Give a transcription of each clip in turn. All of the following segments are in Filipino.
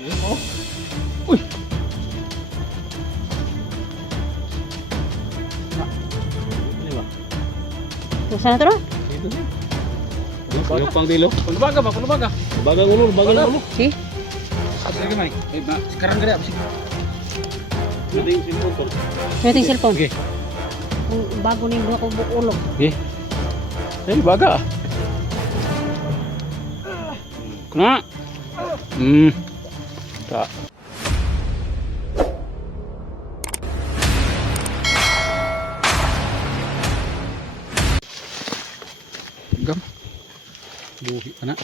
Oh. Uy. Ah. Ano saan na to no? Dito siya. Yung pang dilo. Pulubaga ba? Pulubaga. Bagang ulo, bagang ulo. Si? Sige man. Eh, ba, sekarang gada sige. Ito yung cellphone. Ito yung cellphone. Okay. Kung bago na yung ko bukulog. Okay. Eh, baga. Na. Hmm. Buhi pa na.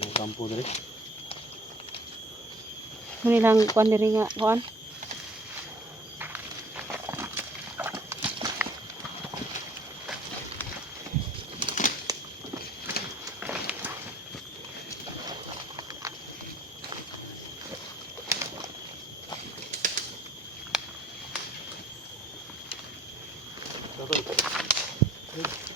Ang kampo dali. Muni lang kuan diri nga kuan. Tingnan silang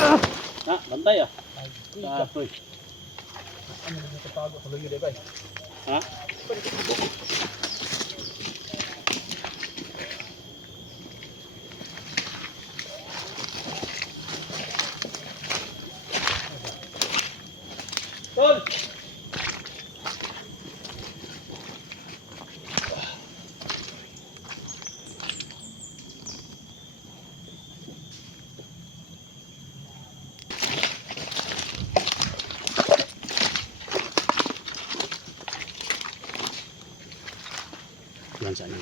Ah, bantay ah. Ah, toy. Ha? Tol!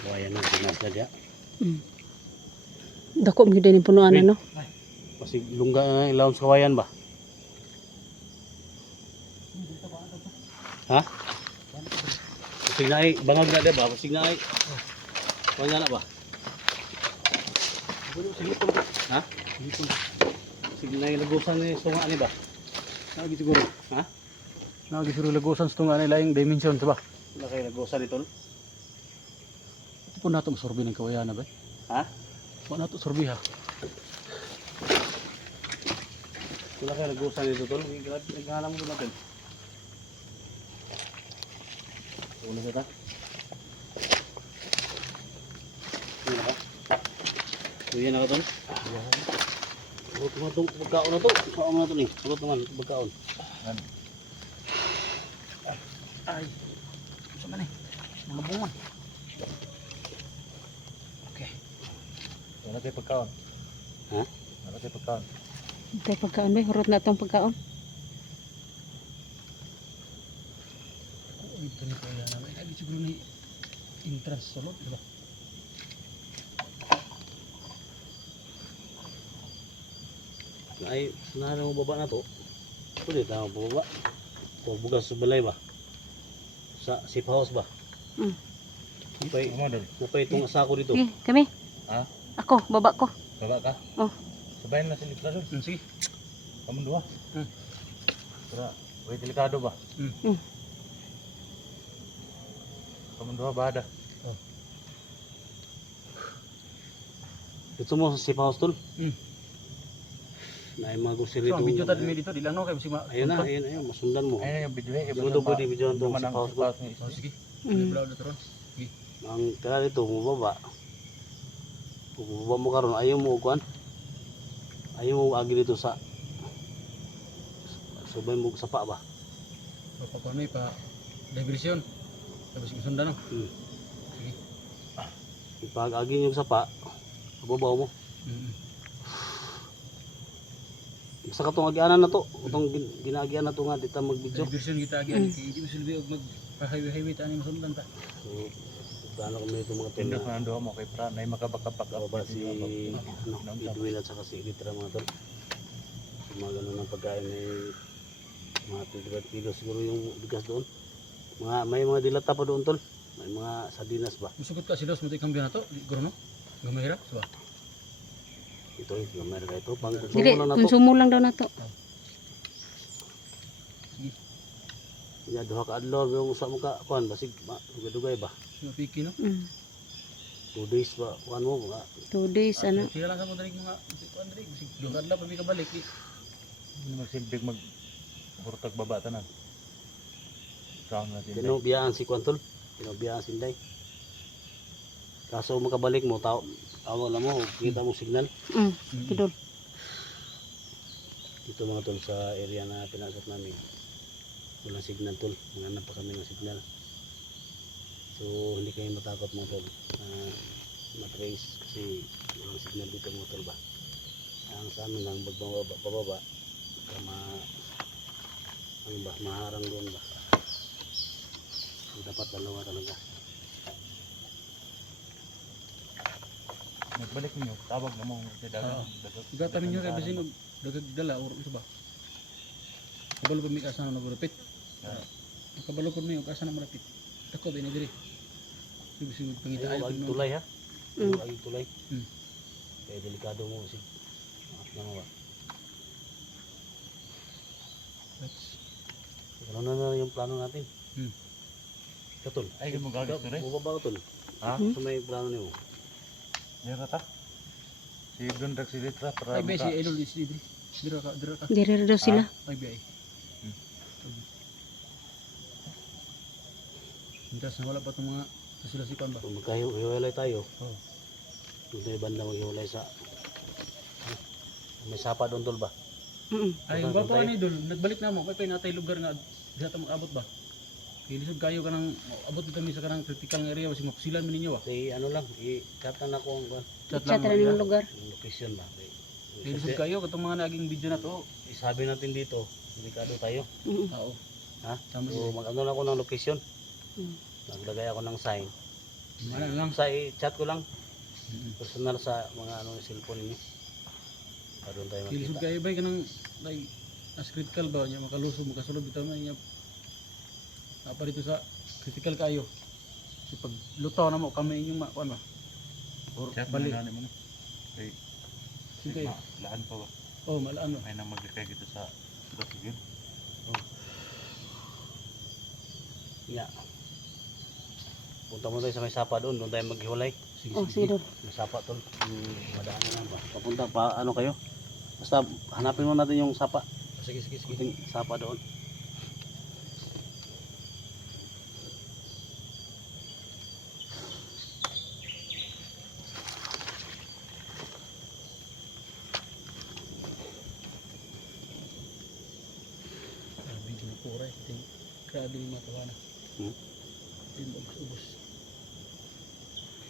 Yan sa nang kawayan ng pinagdadya. Mm. Dako mi din punuan Wait. ano. Kasi lungga na ilawon sa kawayan ba? Ha? Pasig na ay, bangag na ba? Pasig na ay. Kanya na ba? Ha? Pasig na ay lagusan ni sunga ni ba? Nagi siguro. Ha? Nagi siguro lagusan sa tunga nila yung dimension ba? Wala kayo lagusan ito. Ito po nato masorbi ng kawayan na ba? Ha? Ba nato sorbi ha? Wala kayo lagusan ito tol. Naghahanap mo natin. Ulo sa ta. Ulo na ka. Kuya na ka tol. Urot naman itong pagkaon na to. Pagkaon na to ni. Urot naman pagkaon. Ay. Sa man eh. Mga bungan. Wala tayo pagkaon. Ha? Wala tayo pagkaon. Tay pagkaon ba? Hurot na tong pagkaon. Ito ni kawayan na. Nagi siguro ni entrance sa loob, di ba? Ay, sanahan mo baba na to. Pwede tayo baba. O bugas sa balay ba? Sa safe house ba? Mm. Upay, Ano dol? upay itong asako dito. Sige, kami. Ha? Ako, baba ko. Baba ka? Oh. Sabayan na sila dol. Hmm, sige. Kamu dua. Hmm. Tara, way delikado ba? Hmm. Hmm. Kamu dua bada. Gusto mo sa safe house tol? Hmm. Na ay mga grocery So, ang dito. video tadi dito, di lang no kay ma. Ayun na, ayun, ayun, masundan mo. Ayun yung video eh. Sunod ko di video itong Naman safe ang house ko. house ni. Oh, sige. Mm. Blow dito ron. Ang tira dito, mababa. Kung mababa mo karon ayaw mo kuan. Ayaw mo agi dito sa sabay mo sa pa ba? Papakuan pa diversion. Tapos isundan no. Hmm. Sige. Pag agi yung sapa, babaw mo. Mm. Sa katong agianan na to, itong gin- ginaagian na to nga dito mag-video. Diversion kita agi Mm. ani kay di mo silbi og mag highway highway tani masundan ta. So, plano kami itong mga tol na ando mo kay pra na makabakapak Baba si ano, Edwin at saka si Litra mga tol. Mga ganun ng pagkain may mga 25 kilo siguro yung bigas doon. Mga, may mga dilata pa doon tol. May mga sardinas ba? Musugot ka sila sa kambyo na to. Guro no? Gamay hirap. Diba? Ito na ito. Pang Dili, konsumo na to. konsumo lang daw na to. Ya, duha ka adlaw yung usa mo ka kuan basig ma- dugay-dugay ba? Yung piki no? Mm. Two days ba kuan mo mga Two days, ano. Sige lang sa mo dali mga si Kuan dali. Si Dugan lang pag kabalik. eh. Hindi magsilbig mag hurtag baba tanan. Sound na din. tinobiyaan si kuan tol. Tinobiyaan si Inday. Kaso makabalik mo tao awa lang mo kita mo signal Mm. Mm. Kidol. dito mga tol sa area na pinasok namin walang signal tol nanganap pa kami ng signal so hindi kayo matakot mga tol na matrace kasi walang signal dito mga tol ba ang sa amin lang magbababa pababa ka ma ano ba maharang doon ba so, dapat dalawa talaga Nagbalik niyo, tawag na mo. Oo. Igatan ninyo kay basin og dagag dala or isa ba? Kabalo pa mi ka sana nagurapit. Ah. Kabalo ko mi og asa na marapit. Dako diri. Ibig sabihin pangita Ayaw aging tulay ha Mm. Ayaw tulay Mm. kaya delikado mo si ano ba ano na na yung plano natin Hmm. Katol. Ay, mo galit to rin. Bubaba ka tol. Ha? Hmm? Sa may plano niyo. Dira ta. Si Don Drag si Litra para Ay ba si idol is diri. Dira ka dira ka. Dire daw sila. Ay ba ay. Hmm. Hintas na wala pa itong mga sila si Kwan ba? Kung magkahiwalay tayo, Oo. doon tayo banda maghiwalay sa may sapa doon tol ba? Mm. Ay, yung bapa ni Idol, nagbalik na mo, may pay natay lugar nga diha ta mag-abot ba? Kilisod kayo ka ng, abot dito mi sa kanang critical area, kasi mapusilan mo ninyo ah. Kasi ano lang, i-cut na ako ang Chat Chat lang. ng lugar. yung location ba. Kay- Kasi kayo, katong mga naging video na to. isabi natin dito, delikado tayo. Oo. Ha? Tama So mag-ano lang ako ng location. Mm. Naglagay ako ng sign. Ano lang. Sa i-chat ko lang, personal sa mga ano ng cellphone niyo. Para doon tayo Kilisod makita. kayo ba kanang like as critical ba niya makalusog makasulod bitaw na niya. Apa dito sa critical kayo. Si pag lutaw na mo kami inyong makuan ba? Or Chat bali. na mo na. Kay Sige. laan pa ba? Oh, malaan no. May nang maglikay dito sa Basigid. Yeah. Punta mo tayo sa may sapa doon, doon tayo maghiwalay. Sige, Oh, sige daw. May sapa tol. Yung madaan na lang ba? Papunta pa ano kayo? Basta hanapin mo natin yung sapa. Sige, sige, sige. Yung sapa doon. Grabe yung matawa na. Hmm? Yung ubos-ubos.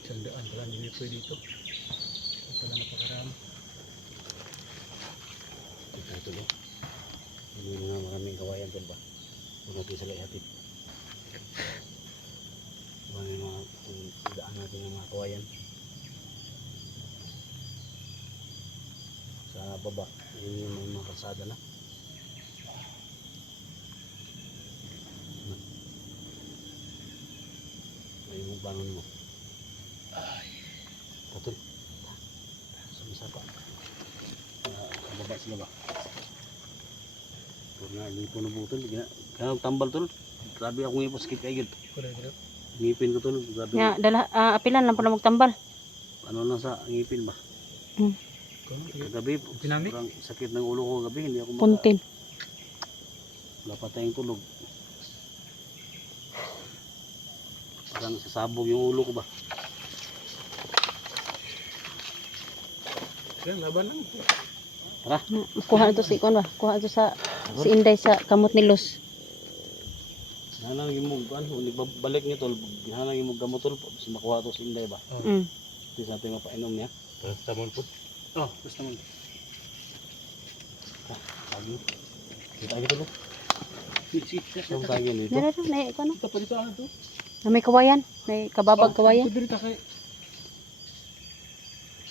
Isang daan pala hindi pwede dito. Ito pala napakarami. Ito ito no. Hindi nga maraming kawayan tol ba? Huwag natin sila ihatid. Marami mga kung daan natin ng mga kawayan. Sa baba, yun yung mga kalsada na. Ay, mo bangon mo. Ay. Katol. Sa may sapa. Ah, sa baba sila ba? Puro na, hindi po nabutol. Kaya tambal tol. Grabe ako ngipos. Kulay kulay. Ngipin ko tol. Grabe. Nga, dala, ah, apilan lang po na magtambal. Ano na sa ngipin ba? Sige. Kagabi, Pinami? sobrang sakit ng ulo ko gabi. Hindi ako. Puntin. Wala pa tayong tulog. Parang sasabog yung ulo ko ba? Kaya laban lang. Na, Kuha na to si Ikon ba? Kuha na to sa si Inday sa kamot ni Luz. Hanang yung mong, ano, balik niyo tol. Hanang yung mong gamot tol. Kasi makuha to si Inday ba? Mm. Hindi sa ating mapainom niya. Basta mo po. Oh, basta mo. Sabi. Kita kita tol. Sige, sige. Saan tayo dito? Dala to, na. Ito pa dito ano to? Na may kawayan, may kababag kawayan. Ito dito kay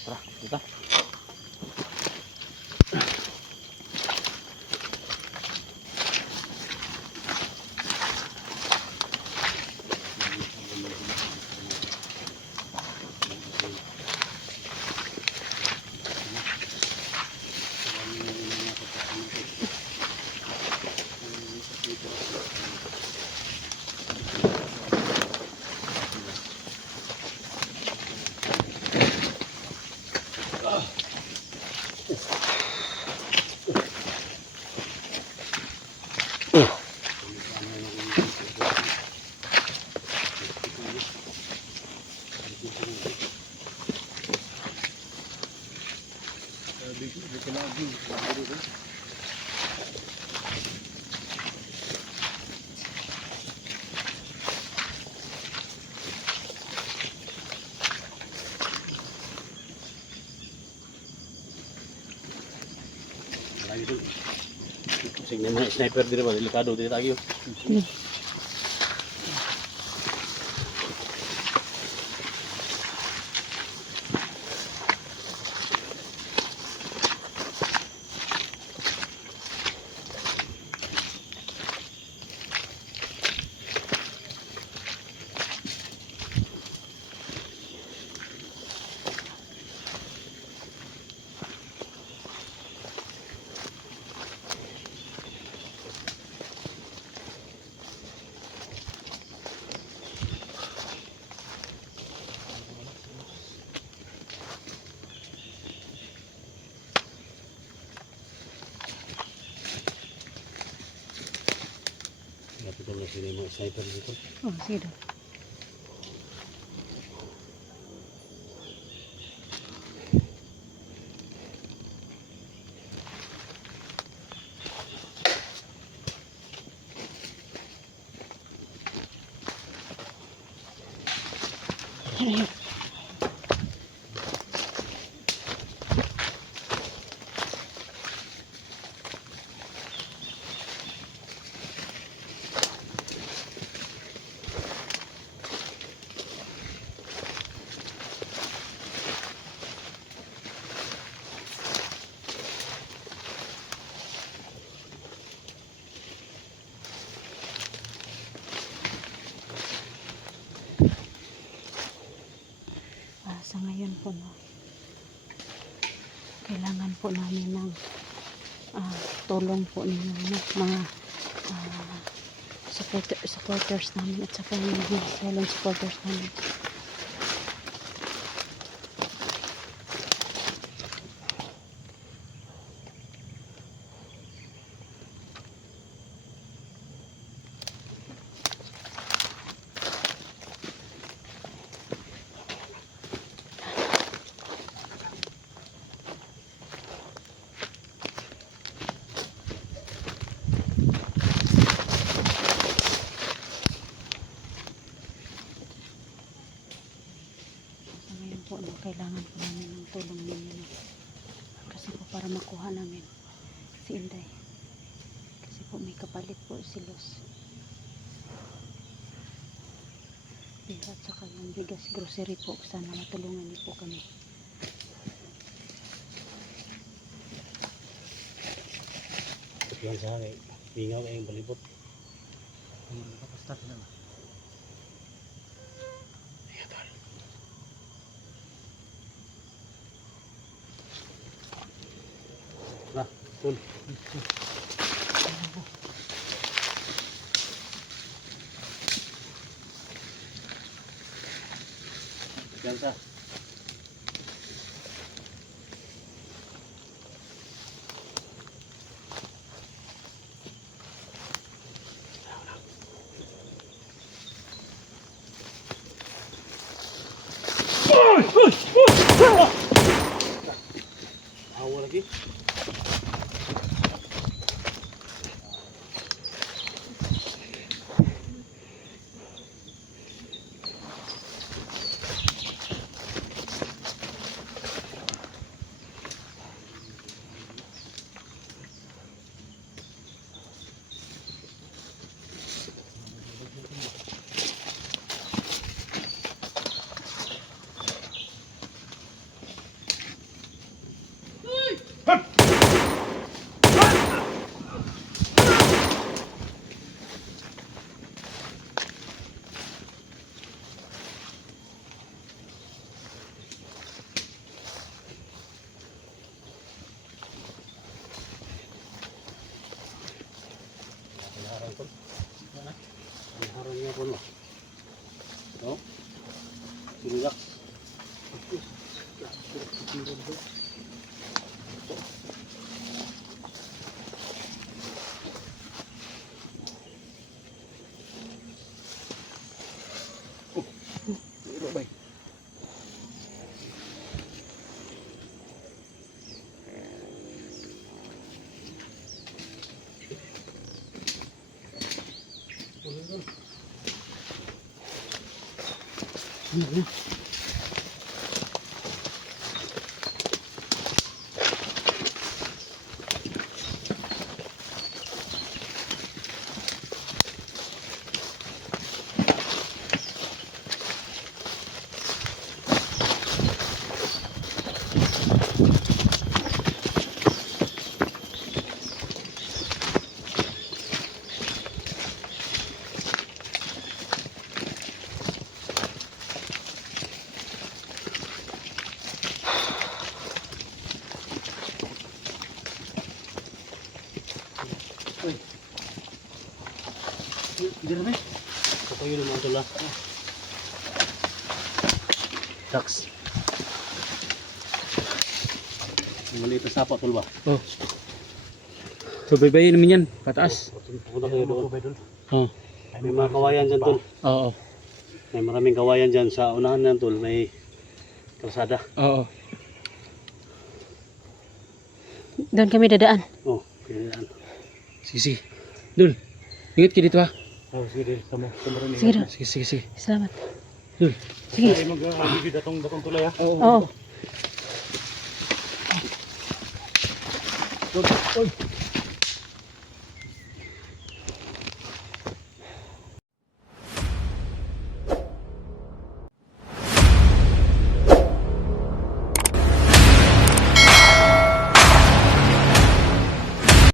Tara, dito Sige mga sniper dito ba, delikado dito tayo. Lapit na sila yung mga sniper po no, kailangan po namin ng ah, tulong po ninyo no, mga ah, supporter, supporters namin at saka yung silent supporters namin. Sa ngayon po, no, kailangan po namin ng tulong ninyo. No? Kasi po para makuha namin si Inday. Kasi po may kapalit po si Los. Pero at saka yung bigas grocery po, sana matulungan niyo po kami. Yan sa hangay. Ingaw kayong balibot. Nakapastak na. Na, Kanya po no. No? Relax. Hindi na may. Kapayo naman ito lang. Dax. Ang maliit na sapa tol ba? Oh. So baybayin namin yan, pataas. Pupunta kayo doon. Oh. May mga kawayan dyan tol. Oo. May maraming kawayan dyan sa unahan yan tol. May kalsada. Oo. Doon kami dadaan. Oh, kailangan. Sige, sige. Dul. Ingat ka dito ha. Oh, sige, tamo. Tamo rin. Sige. Sige, sige, sige. Salamat. Dul. Sige. Ay, mag-alibid atong datong tulay ha. Oo. Oo. Dul. Oy.